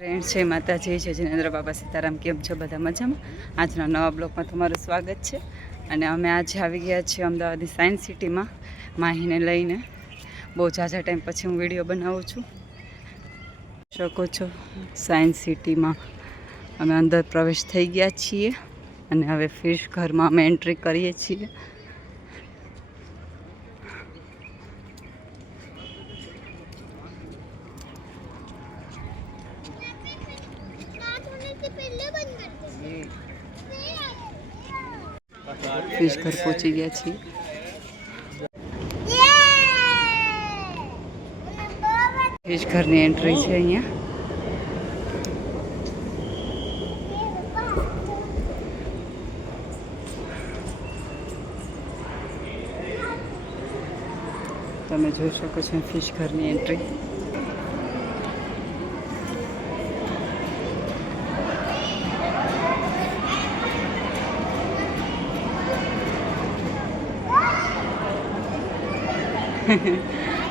Friend છે માતાજી છે જિનેન્દ્ર બાબા સીતારામ, કેમ છો બધા મજામાં? આજના નવા બ્લોગમાં તમારું સ્વાગત છે. અને અમે આજે આવી ગયા છીએ અમદાવાદની સાયન્સ સિટીમાં માહીને લઈને. બહુ ઝાઝા ટાઈમ પછી હું વિડીયો બનાવું છું. શકો છો સાયન્સ સિટીમાં અમે અંદર પ્રવેશ થઈ ગયા છીએ અને હવે ફિશ ઘરમાં અમે એન્ટ્રી કરીએ છીએ. ફિશ ઘર પહોંચી ગયા છીએ. ફિશ ઘરની એન્ટ્રી છે અહીંયા. તમે જોઈ શકો છો ફિશ ઘરની એન્ટ્રી.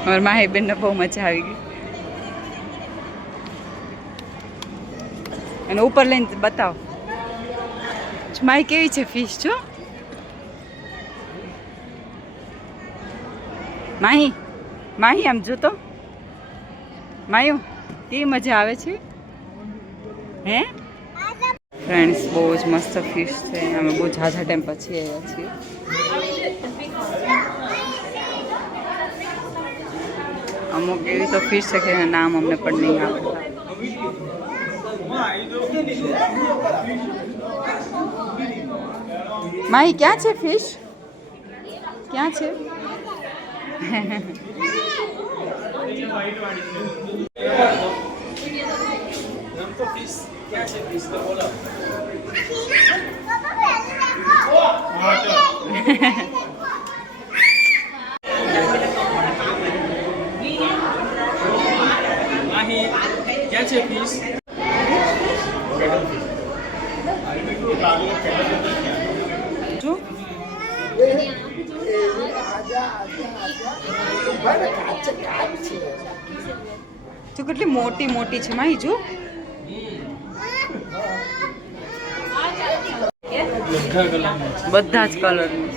મારા માહી બેનને બહુ મજા આવી ગઈ. અને ઉપર લઈને બતાવો માહી કેવી છે ફિશ. જો માહી માહી આમ જો તો માયું કેવી મજા આવે છે હે ફ્રેન્ડ્સ. બહુ જ મસ્ત ફિશ છે. અમે બહુ ઝાઝા ટાઈમ પછી આવ્યા છીએ. અમુક એવી તો ફિશ છે કે નામ અમને પણ નહીં આવડતા. માહી ક્યાં છે ફિશ? ક્યાં છે? क्या છે પીસ? જો જો કેટલી મોટી મોટી છે માહી. જો બધા જ કલરની.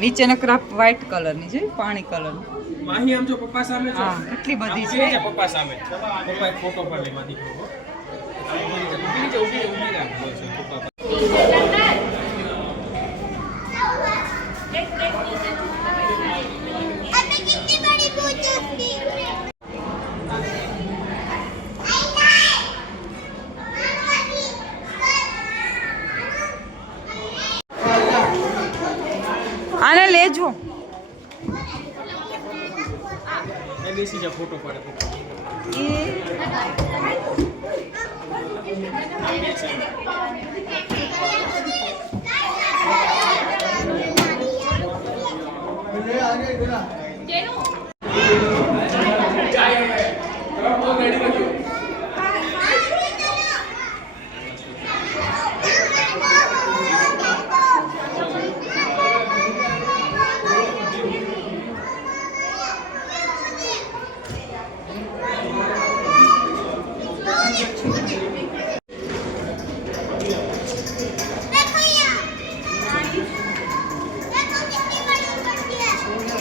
નીચે નકરા વ્હાઈટ કલરની છે, પાણી કલરની. માહી આમ જો પપ્પા સામે જો. હા કેટલી બધી છે. પપ્પા સામે. પપ્પા એક ફોટો પાડી લે મારી દીકરો. ઊભી રાખો છે પપ્પા. આને લેજો. બેસી જા ફોટો પાડે.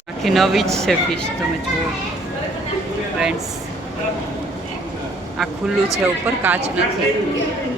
આખી નવી જ છે ફિશ. તમે જુઓ ફ્રેન્ડ્સ, આ ખુલ્લું છે, ઉપર કાચ નથી.